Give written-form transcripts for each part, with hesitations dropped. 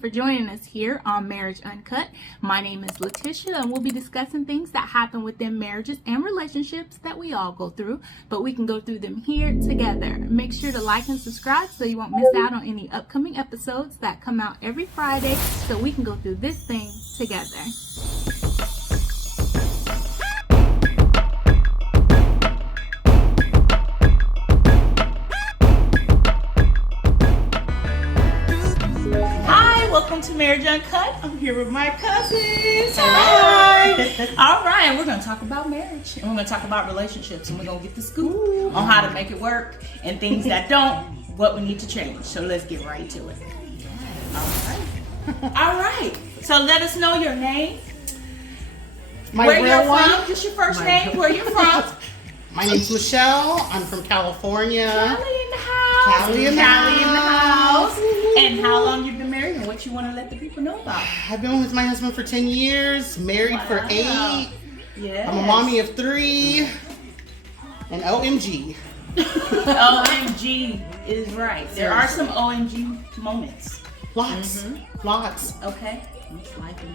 for joining us here on Marriage Uncut. My name is Letitia, and we'll be discussing things that happen within marriages and relationships that we all go through, but we can go through them here together. Make sure to like and subscribe so you won't miss out on any upcoming episodes that come out every Friday, so we can go through this thing together. Welcome to Marriage Uncut. I'm here with my cousins. Hi. All right, we're going to talk about marriage, and we're going to talk about relationships, and we're going to get the scoop on how to make it work and things that don't, what we need to change. So let's get right to it. All right. So let us know your name. Where you're from. Just your first name. Where you're from. My name's Michelle. I'm from California. Callie in the house. Callie in the house. And how long you've been married and what you want to let the people know about? I've been with my husband for 10 years, married for 8. Yes. I'm a mommy of 3. And OMG. OMG is right. There are some OMG moments. Lots. Okay.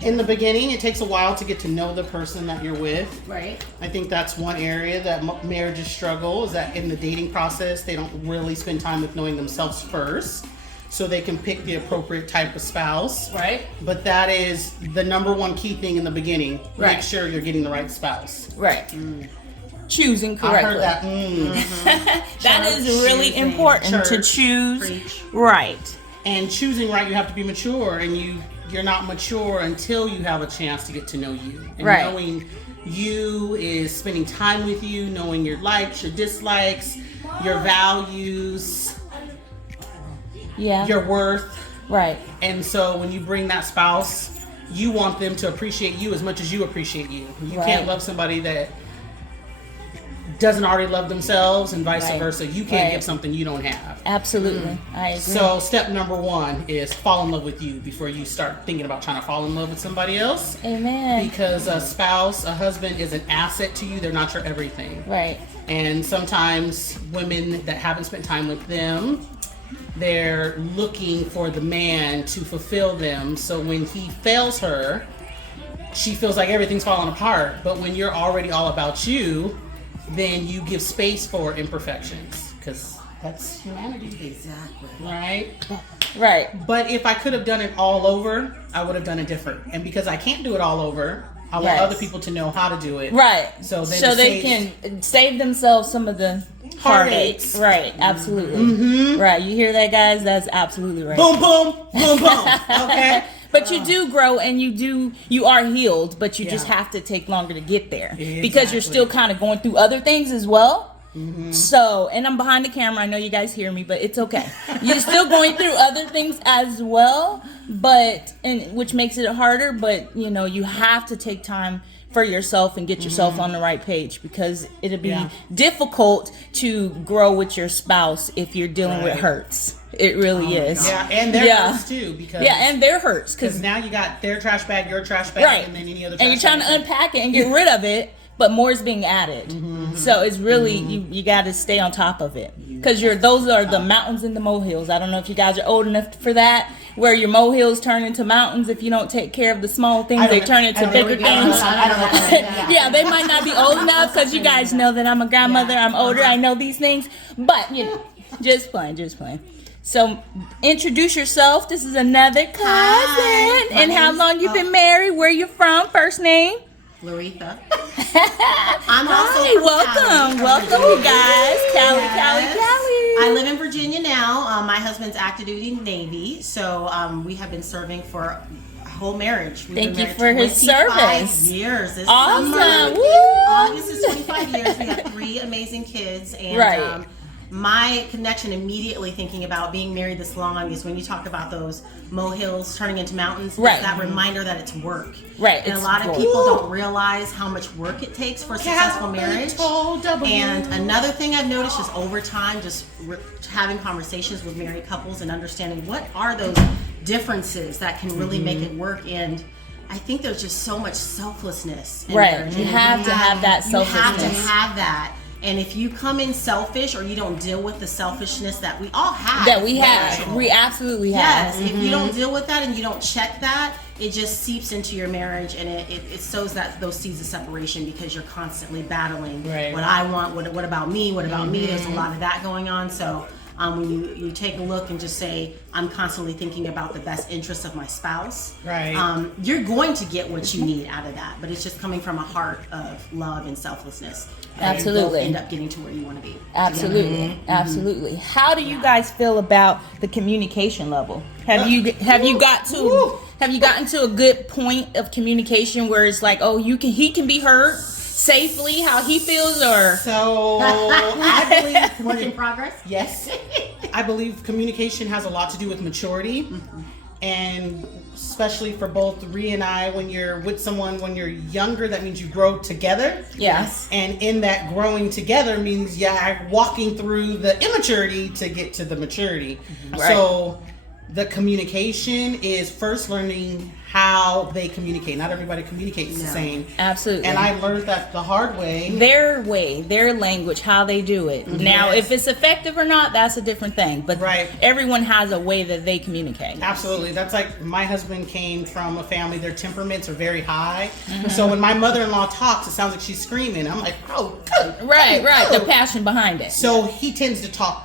In the beginning, it takes a while to get to know the person that you're with. Right. I think that's one area that marriages struggle, is that in the dating process, they don't really spend time with knowing themselves first, so they can pick the appropriate type of spouse. Right. But that is the number one key thing in the beginning. Right. Make sure you're getting the right spouse. Right. Choosing correctly. I heard that. That is really important to choose. Preach. Right. And choosing right, you have to be mature, and you're not mature until you have a chance to get to know you. And knowing you is spending time with you, knowing your likes, your dislikes, your values, your worth. Right. And so when you bring that spouse, you want them to appreciate you as much as you appreciate you. You can't love somebody that doesn't already love themselves, and vice versa. You can't give something you don't have. Absolutely. I agree. So step number 1 is fall in love with you before you start thinking about trying to fall in love with somebody else. Amen. Because a spouse, a husband is an asset to you. They're not your everything. Right. And sometimes women that haven't spent time with them, they're looking for the man to fulfill them. So when he fails her, she feels like everything's falling apart. But when you're already all about you, then you give space for imperfections, because that's humanity. Exactly. Right? But if I could have done it all over, I would have done it different. And because I can't do it all over, I want other people to know how to do it. Right. So they can save themselves some of the heartaches. Right. Absolutely. Mm-hmm. Right. You hear that, guys? That's absolutely right. Boom, boom, boom, boom. Okay. But you do grow, and you are healed, but you just have to take longer to get there. Because you're still kind of going through other things as well. Mm-hmm. So, and I'm behind the camera. I know you guys hear me, but it's okay. You're still going through other things as well, which makes it harder. But you have to take time for yourself and get yourself on the right page, because it'll be difficult to grow with your spouse if you're dealing with hurts. It really is. Yeah, and their hurts too, and their hurts, because now you got their trash bag, your trash bag, and then any other trash bag. And you're trying to unpack it and get rid of it, but more is being added. Mm-hmm. So it's really you got to stay on top of it, because those are the mountains and the molehills. I don't know if you guys are old enough for that, where your molehills turn into mountains if you don't take care of the small things. They turn into bigger things. Yeah, they might not be old enough, because you guys know that I'm a grandmother. I'm older. I know these things, but just playing. So introduce yourself. This is another cousin. Hi, and how long you been married? Where you from? First name? Laretha. I'm also welcome you guys. Callie. I live in Virginia now. My husband's active duty Navy, so we have been serving for a whole marriage. Thank you for his service. Years. This awesome. Summer. Woo! August is 25 years. We have 3 amazing kids, and my connection immediately thinking about being married this long is when you talk about those molehills turning into mountains. It's that reminder that it's work. Right. And a lot of people don't realize how much work it takes for a successful marriage. And another thing I've noticed is over time, just having conversations with married couples and understanding what are those differences that can really make it work. And I think there's just so much selflessness in marriage. You have to have that selflessness. You have to have that. And if you come in selfish or you don't deal with the selfishness that we all have. That we have. We absolutely have. Yes. If you don't deal with that and you don't check that, it just seeps into your marriage, and it sows those seeds of separation because you're constantly battling what I want, what about me, what about me. There's a lot of that going on. So when you take a look and just say, I'm constantly thinking about the best interests of my spouse, you're going to get what you need out of that, but it's just coming from a heart of love and selflessness. Absolutely. And end up getting to where you want to be. Absolutely. Absolutely. How do you guys feel about the communication level? Have you gotten to a good point of communication where it's like, oh, he can be heard safely how he feels? Or so I believe work in progress. Yes, I believe communication has a lot to do with maturity, and especially for both Rhea and I, when you're with someone when you're younger, that means you grow together. Yes, and in that growing together means walking through the immaturity to get to the maturity. So the communication is first learning how they communicate. Not everybody communicates the same. Absolutely. And I learned that the hard way. Their language, how they do it. Now, if it's effective or not, that's a different thing. But everyone has a way that they communicate. Absolutely. That's like my husband came from a family, their temperaments are very high. So when my mother-in-law talks, it sounds like she's screaming. I'm like, oh, good. Right. The passion behind it. So he tends to talk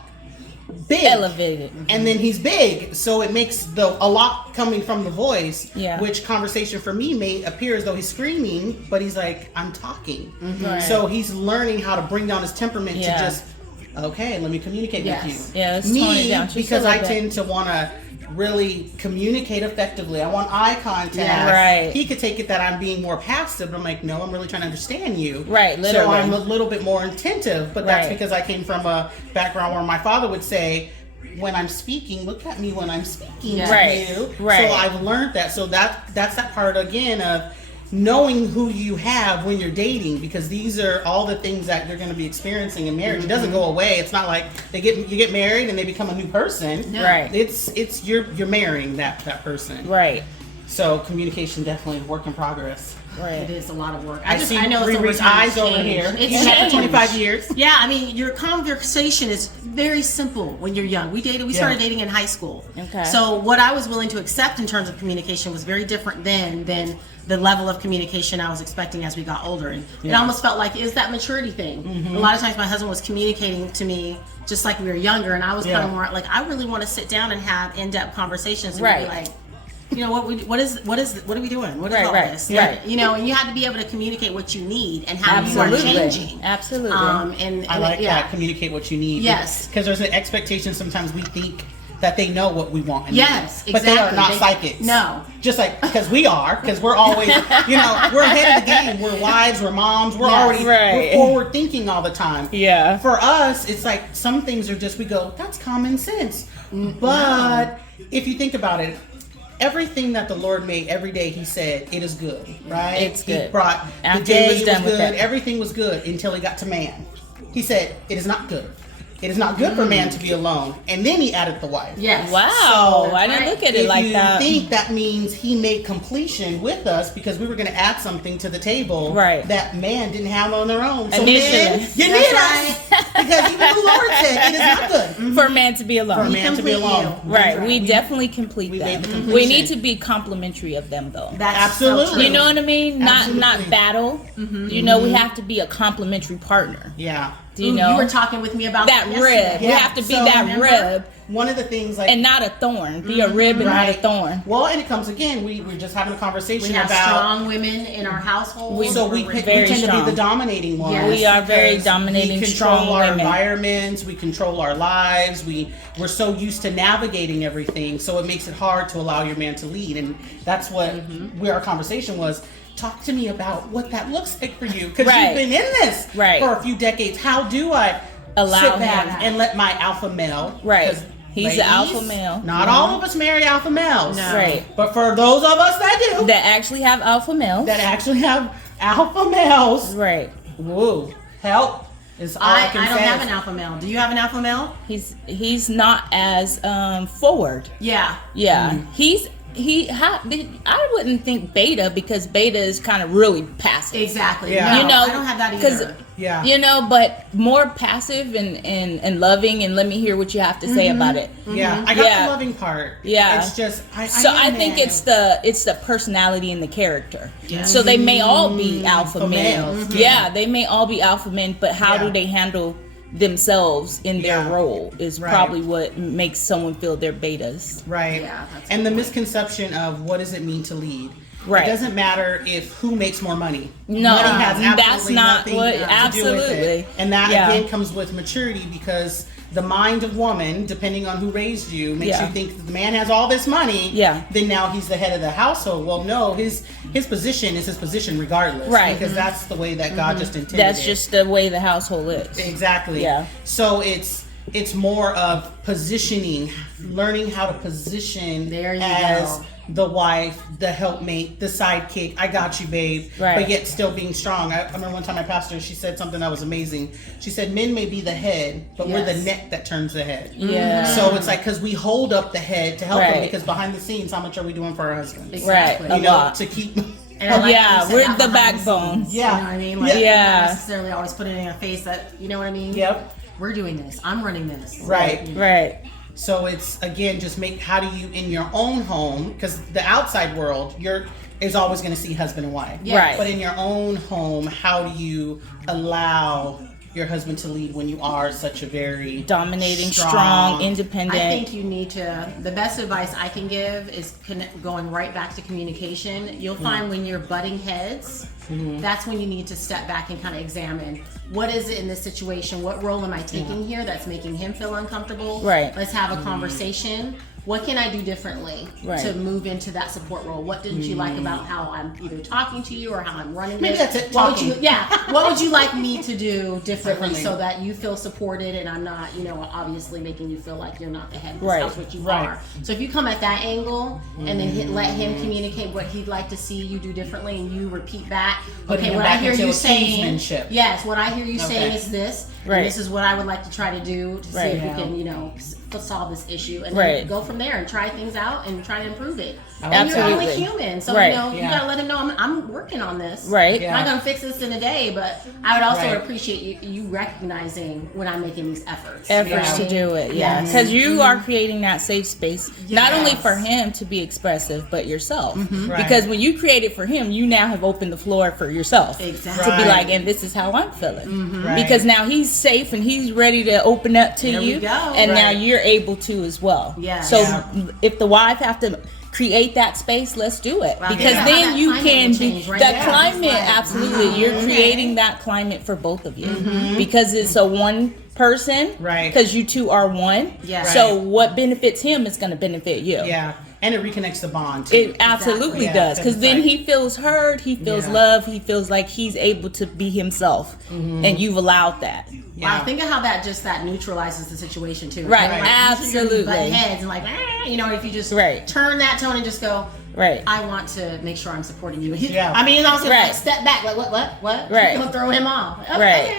big, elevated, and then he's big, so it makes a lot coming from the voice. Which conversation for me may appear as though he's screaming, but he's like, I'm talking. So he's learning how to bring down his temperament to just, okay, let me communicate with you. Let's me, tone it down. because I tend to want to really communicate effectively. I want eye contact. He could take it that I'm being more passive, but I'm like, no, I'm really trying to understand you. Literally. So I'm a little bit more attentive, but that's because I came from a background where my father would say, when I'm speaking, look at me when I'm speaking to you. So I've learned that. So that's that part again of knowing who you have when you're dating, because these are all the things that you're going to be experiencing in marriage. It doesn't go away. It's not like you get married and they become a new person. It's you're marrying that person. So communication definitely work in progress. It is a lot of work. I know Riri's eyes over here. It's changed. 25 years. Yeah, I mean, your conversation is very simple when you're young. We started dating in high school. So what I was willing to accept in terms of communication was very different than the level of communication I was expecting as we got older. And it almost felt like, is that maturity thing? A lot of times my husband was communicating to me just like we were younger, and I was kind of more like, I really want to sit down and have in-depth conversations and be like, you know, what are we doing? What is all this? You know, and you have to be able to communicate what you need and how you are changing. Absolutely. And I like that. Communicate what you need. Yes. Because there's an expectation sometimes we think that they know what we want. And exactly. But they are not psychics. No. Just like, because we're always, you know, we're ahead of the game. We're wives, we're moms, we're already, we're forward thinking all the time. For us, it's like some things are just, we go, that's common sense. But if you think about it, everything that the Lord made every day, He said, it is good, right? It's good. He brought the day, it was good, everything was good until He got to man. He said, it is not good. It is not good for man to be alone. And then He added the wife. Wow. So, I didn't look at it like that. If you think that means He made completion with us because we were going to add something to the table that man didn't have on their own. So man, you need us. Because even the Lord said it is not good for man to be alone. For man to be alone. We definitely complete them. We need to be complimentary of them, though. That's absolutely. So true. You know what I mean? Not battle. You know, we have to be a complimentary partner. You know, you were talking with me about that rib. We have to be that rib. One of the things, like, and not a thorn. Be a rib and not a thorn. Well, and it comes again. We're just having a conversation about strong women in our household. We tend to be the dominating ones. We are very dominating, strong women. We control our environments. We control our lives. We're so used to navigating everything, so it makes it hard to allow your man to lead. And that's what where our conversation was. Talk to me about what that looks like for you, because you've been in this for a few decades. How do I sit back and let my alpha male? He's the alpha male. Not all of us marry alpha males. But for those of us that do, that actually have alpha males, woo, help. Is all I don't have an alpha male. Do you have an alpha male? He's not as forward. Yeah. He's I wouldn't think beta, because beta is kind of really passive. Exactly. Yeah. No, You know, I don't have that either. Yeah. You know, but more passive and loving, and let me hear what you have to say about it. Yeah, I got the loving part. Yeah, it's just I think it's the personality and the character. Yeah. So they may all be alpha men. males. Yeah, they may all be alpha men, but how Yeah. do they handle themselves in their role is probably what makes someone feel they're betas. right. Yeah, that's And the misconception of what does it mean to lead. Right. It doesn't matter if who makes more money. No, money has absolutely that's not nothing what. to do with Absolutely, it. And that Yeah. again comes with maturity, because the mind of woman, depending on who raised you, makes Yeah. you think that the man has all this money. Yeah. Then now he's the head of the household. Well, no, his position is his position regardless. Right. Because that's the way that God just intended That's it. just the way the household is. Exactly. Yeah. So it's more of positioning, learning how to position There you as go. the wife, the helpmate, the sidekick. I got you, babe. Right. But yet still being strong. I remember one time my pastor, she said something that was amazing. She said, men may be the head, but we're the Yes. neck that turns the head. Yeah. So it's like, because we hold up the head to help them, Right. because behind the scenes, how much are we doing for our husbands? Exactly. Right. You know, lot. to keep. And I like Yeah, how you said we're that the behind backbone. scenes, Yeah. You know what I mean? Like, Yeah. not necessarily always put it in a face that, you know what I mean? Yep. We're doing this. I'm running this. Right. Right. So it's again just how do you in your own home, because the outside world is always going to see husband and wife. Yeah. Right. But in your own home, how do you allow your husband to lead when you are such a very Dominating, strong, independent. I think you need to, the best advice I can give is going right back to communication. You'll find when you're butting heads, that's when you need to step back and kind of examine, what is it in this situation? What role am I taking here that's making him feel uncomfortable? Right. Let's have a conversation. What can I do differently Right. to move into that support role? What didn't you like about how I'm either talking to you or how I'm running Maybe this? that's it, What would you, talking. what would you like me to do differently Differently. so that you feel supported and I'm not, obviously making you feel like you're not the head of this Right. house, which you Right. are. So if you come at that angle and then let him communicate what he'd like to see you do differently, and you repeat back, Putting okay, him what I back hear into you a saying, kinsmanship. yes, what I hear you saying Okay. is this, Right. and this is what I would like to try to do to see Right. if we Yeah. can, solve this issue, and Right. then go from there and try things out and try to improve it. like And you're only Absolutely. human, so Right. you Yeah. gotta let him know I'm working on this. Right. I'm not gonna fix this in a day, but I would also Right. appreciate you recognizing when I'm making these efforts. Efforts Yeah. to do it, yeah, Yes. because you are creating that safe space, not only Yes. for him to be expressive, but yourself. Right. Because when you create it for him, you now have opened the floor for yourself Exactly. to be Right. like, and this is how I'm feeling, Right. because now he's safe and he's ready to open up to There we you, go. and now Right. you're able to as well. Yes. So Yeah. if the wife have to create that space, let's do it, Wow. because Yeah. then That you climate can will be change, right? that Yeah. climate. It's like, Absolutely, you're creating that climate for both of you, because it's a one person, Right. because you two are one. Yes. So what benefits him is going to benefit you. Yeah. And it reconnects the bond too. It absolutely Yeah, does, because it's then like- he feels heard, he feels Yeah. loved, he feels like he's able to be himself, and you've allowed that. Yeah. Wow, think of how that neutralizes the situation too. Right, Like, absolutely. usually you're butt heads and like, if you just Right. turn that tone and just go, Right. I want to make sure I'm supporting you. Yeah. I mean, also Right. like step back, like what? Right. Don't throw him off. Like, Right. Okay.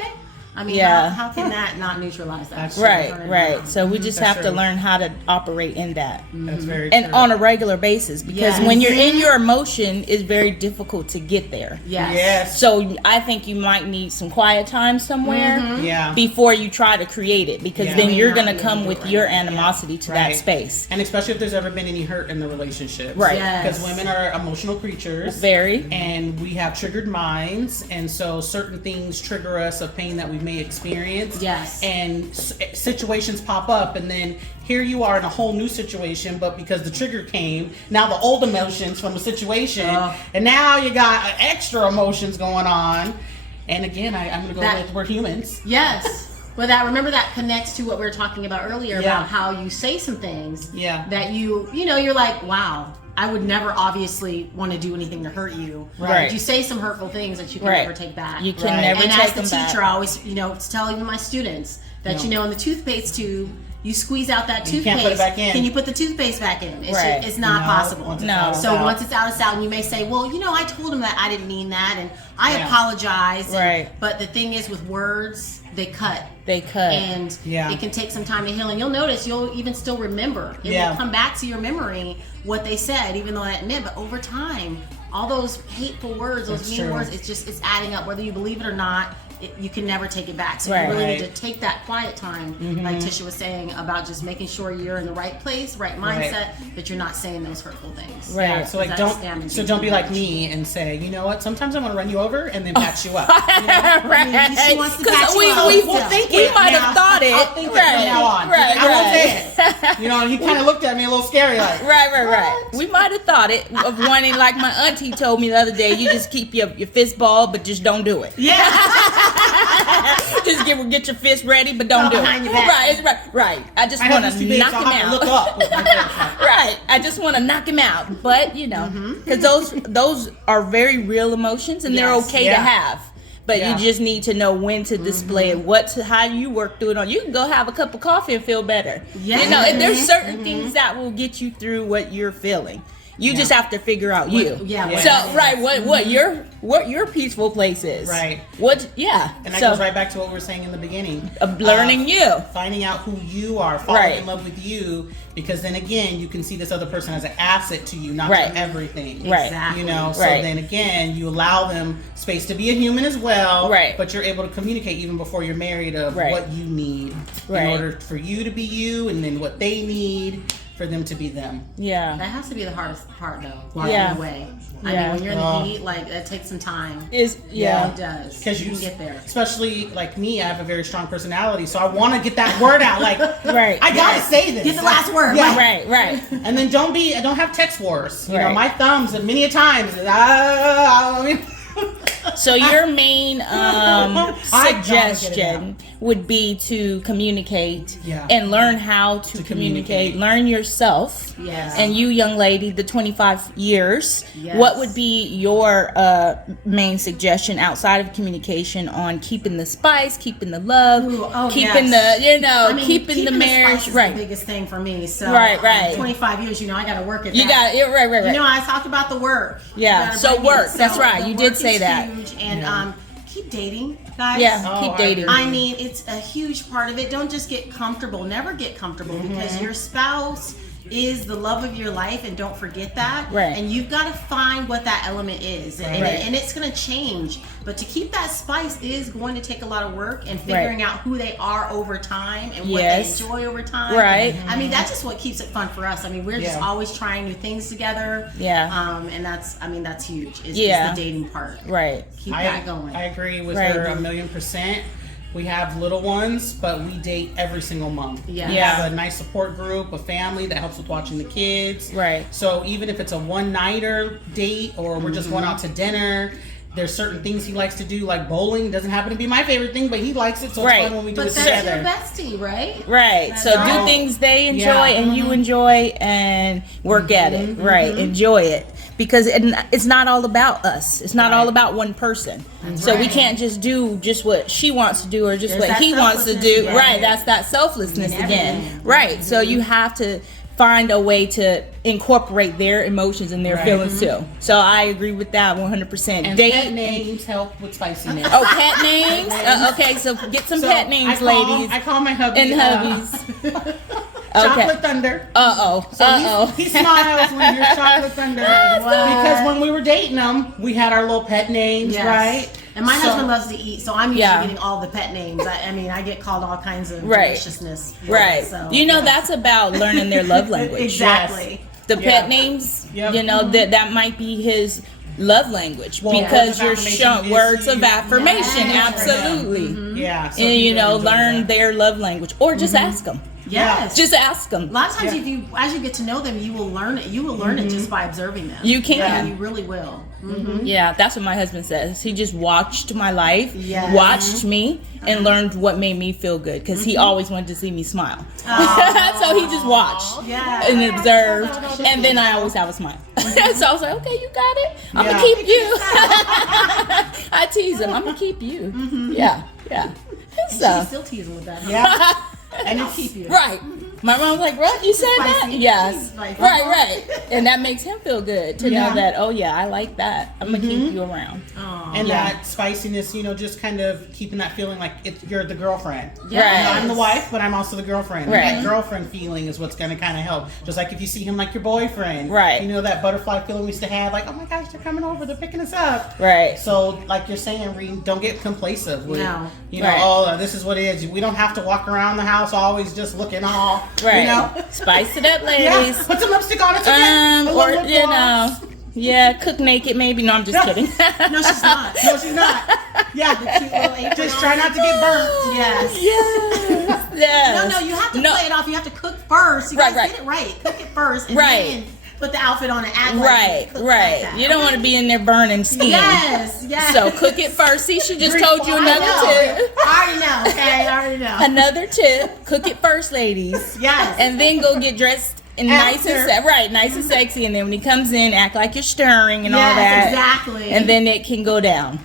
I mean, Yeah. how can that not neutralize that? That's Right, Turn it right. around. So we just That's have to true. learn how to operate in that. That's very And true. on a regular basis, because Yes. when you're in your emotion, it's very difficult to get there. Yes. Yes. So I think you might need some quiet time somewhere Yeah. before you try to create it, because Yeah. then May you're not gonna be able come to do with it right your now. animosity to Right. that space. And especially if there's ever been any hurt in the relationship. Right. Yes. Because women are emotional creatures. Very. And we have triggered minds. And so certain things trigger us of pain that we may experience. Yes. And situations pop up. And then here you are in a whole new situation. But because the trigger came, now the old emotions from the situation. And now you got extra emotions going on. And again, I'm going to go with we're humans. Yes. But remember that connects to what we were talking about earlier Yeah. about how you say some things Yeah. that you're like, wow, I would never obviously want to do anything to hurt you. Right. But you say some hurtful things that you can Right. never take back. You can Right. never And take as the them teacher, back. I always, tell even my students that, Yeah. in the toothpaste tube, You squeeze out that toothpaste. You can't put it back in. Can you put the toothpaste back in? Right. It's not possible. No. So once it's out, it's out. And you may say, well, I told him that I didn't mean that, and I apologize. Right. But the thing is, with words, they cut. And it can take some time to heal. And you'll notice you'll even still remember. It will come back to your memory what they said, even though that meant. But over time, all those hateful words, those mean words, it's adding up. Whether you believe it or not, you can never take it back. So you really need to take that quiet time, like Tisha was saying, about just making sure you're in the right place, right mindset, that you're not saying those hurtful things. Right. Yeah, so like don't be like me and say, you know what, sometimes I want to run you over and then patch you up. You know? Right. She wants to patch you we up. We might have thought it. I'll think it from now on. Right. I won't say it. You know, and he kind of looked at me a little scary like. Right. We might have thought it of wanting, like my auntie told me the other day, you just keep your fist balled, but just don't do it. Yeah. Just get your fist ready, but don't do it. Right. I just want to knock him out. Look up. Right. I just want to knock him out. But because those are very real emotions, and they're okay to have. But you just need to know when to display it, how you work through it on. You can go have a cup of coffee and feel better. Yeah. And there's certain things that will get you through what you're feeling. You just have to figure out you. What your peaceful place is. Right. And that goes right back to what we were saying in the beginning. Of learning you. Finding out who you are, falling in love with you, because then again, you can see this other person as an asset to you, not to everything. Right. Exactly. You know, so then again, you allow them space to be a human as well. Right. But you're able to communicate even before you're married of what you need in order for you to be you, and then what they need for them to be them. Yeah. That has to be the hardest part, though. In a way. I mean, when you're in the heat, like, that takes some time. It does. Because you can get there. Especially like me, I have a very strong personality, so I want to get that word out. Like, I gotta say this. Get the last word. Yeah. Right. And then don't have text wars. You know, my thumbs many a times. I mean. So your main suggestion would be to communicate and learn how to communicate. Learn yourself. Yes. And you, young lady, the 25 years, what would be your main suggestion outside of communication on keeping the spice, keeping the love, keeping the, keeping the marriage? Is the biggest thing for me. So 25 years, I got to work at that. You got it. Right. I talked about the work. Yeah. So work. That's right. You did say that. Huge. And keep dating, guys. Yeah, keep dating. I mean, it's a huge part of it. Don't just get comfortable. Never get comfortable, because your spouse is the love of your life, and don't forget that. Right. And you've got to find what that element is, and it's going to change. But to keep that spice is going to take a lot of work, and figuring out who they are over time and what they enjoy over time. Right. I mean, that's just what keeps it fun for us. I mean, we're just always trying new things together. Yeah. And that's huge. Is the dating part. Right. Keep that going. I agree with her 1,000,000%. We have little ones, but we date every single month. We have a nice support group, a family that helps with watching the kids. Right. So even if it's a one-nighter date, or we're just going out to dinner, there's certain things he likes to do, like bowling. Doesn't happen to be my favorite thing, but he likes it, so it's fun when we do it together. But that's your bestie, right? Right. So do things they enjoy and you enjoy, and work at it. Right. Enjoy it. Because it's not all about us. It's not all about one person. So we can't just do just what she wants to do, or just what he wants to do. Right. That's that selflessness again. Right. So you have to find a way to incorporate their emotions and their feelings too. So I agree with that 100%. And pet names help with spiciness. Oh, pet names? Okay, so get some pet names, ladies. I call my hubby. And hubbies. Chocolate Thunder. He smiles when you're Chocolate Thunder. Because when we were dating him, we had our little pet names, right? And my husband loves to eat, so I'm usually getting all the pet names. I mean, I get called all kinds of deliciousness. Right. So, that's about learning their love language. Exactly. The pet names, that might be his love language, because you're showing words of affirmation. Absolutely. Yeah. So and learn their love language, or just ask them. Yes. Just ask them. A lot of times, as you get to know them, you will learn it. You will learn it just by observing them. You can. Yeah, you really will. Yeah, that's what my husband says. He just watched my life, watched me, and learned what made me feel good, because he always wanted to see me smile. So he just watched and observed, and then I always have a smile. So I was like, okay, you got it. I'm going to keep you. I tease him. I'm going to keep you. Yeah. So. She's still teasing with that. Yeah. And I'll it's keep you. Right. My mom's like, what? You said that? Spicy. Yes. Spicy. Right. And that makes him feel good to Yeah. know that, oh, yeah, I like that. I'm going to keep you around. Aw. and Yeah. that spiciness, just kind of keeping that feeling like you're the girlfriend. Yes. Right. I'm the wife, but I'm also the girlfriend. Right. That girlfriend feeling is what's going to kind of help. Just like if you see him like your boyfriend. Right. That butterfly feeling we used to have, like, oh my gosh, they're coming over, they're picking us up. Right. So, like you're saying, Reed, don't get complacent with, No. Right. oh, this is what it is. We don't have to walk around the house always just looking all, Right. Spice it up, Yeah, ladies. put some lipstick on it. Again. Or, yeah, cook naked maybe. No, I'm just kidding. No, she's not. No, she's not. Yeah, Cute little apron just on. try not to get burnt. Yes. Yes. No, you have to No. play it off. You have to cook first. You Right, guys right. get it right. Cook it first, and Right. then put the outfit on and act like Right, you cook like right. that. You don't want to be in there burning skin. Yes, yes. So cook it first. See, she just told you I another know. tip. I already know. Okay, I already know. Another tip: cook it first, ladies. Yes. And then go get dressed and nice and sexy. And then when he comes in, act like you're stirring and all Yes, that. exactly. And then it can go down.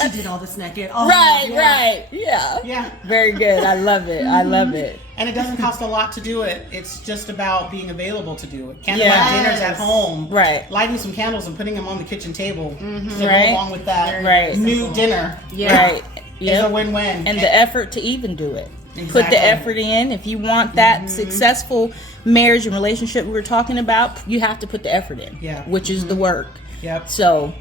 She did all this naked. Oh, Right, yeah. right, yeah. Yeah. Very good. I love it. I love it. And it doesn't cost a lot to do it. It's just about being available to do it. Candlelight Yes. dinners at home. Right. Lighting some candles and putting them on the kitchen table to Right. go along with that Right. new dinner. Yeah. Right. Is a Yep. win-win. And the effort to even do it. Put Exactly. the effort in. If you want that successful marriage and relationship we were talking about, you have to put the effort in. Yeah. Which is the work. Yep. So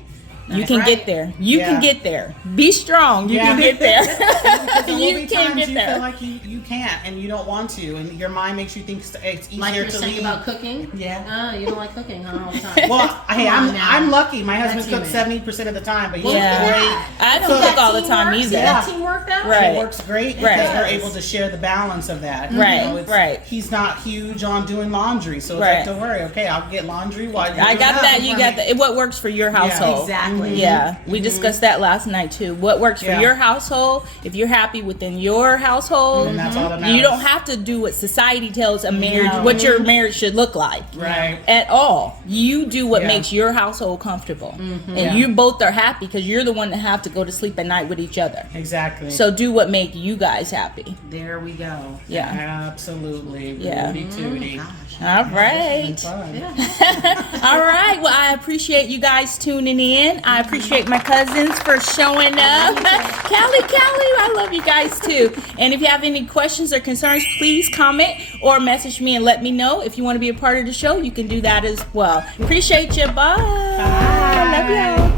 you That's can right. get there. You Yeah. can get there. Be strong. You can Yeah. get there. Because there will you be can times get you there. feel like you can't and you don't want to, and your mind makes you think it's easier Like you're to saying leave. about cooking. Yeah. Oh, you don't like cooking, huh? All the time. Well, hey, Come on now. I'm lucky. My husband That's cooks human. 70% of the time, but he's Yeah. great. I don't So cook all the time teamwork? either. See Yeah. that teamwork though? Right. It works great Right. because we're able to share the balance of that. Right, It's- right. He's not huge on doing laundry, so it's Right. like, don't worry. Okay, I'll get laundry while you're I doing got that. You for got me. that. What works for your household? Exactly. Yeah, we discussed that last night too. What works for Yeah. your household? If you're happy within your household, And that's all that you don't matters. have to do what society tells a marriage, No. what your marriage should look like. Right. At all. You do what Yeah. makes your household comfortable. And Yeah. you both are happy because you're the one that have to go to sleep at night with each other. Exactly. So do what make you guys happy. There we go. Yeah. Absolutely. Yeah. Rudy tooty. Gosh. All right. It's fun. All right. Well, I appreciate you guys tuning in. I appreciate my cousins for showing up. Callie, I love you guys too. And if you have any questions or concerns, please comment or message me and let me know. If you want to be a part of the show, you can do that as well. Appreciate you. Bye. Bye. Love y'all.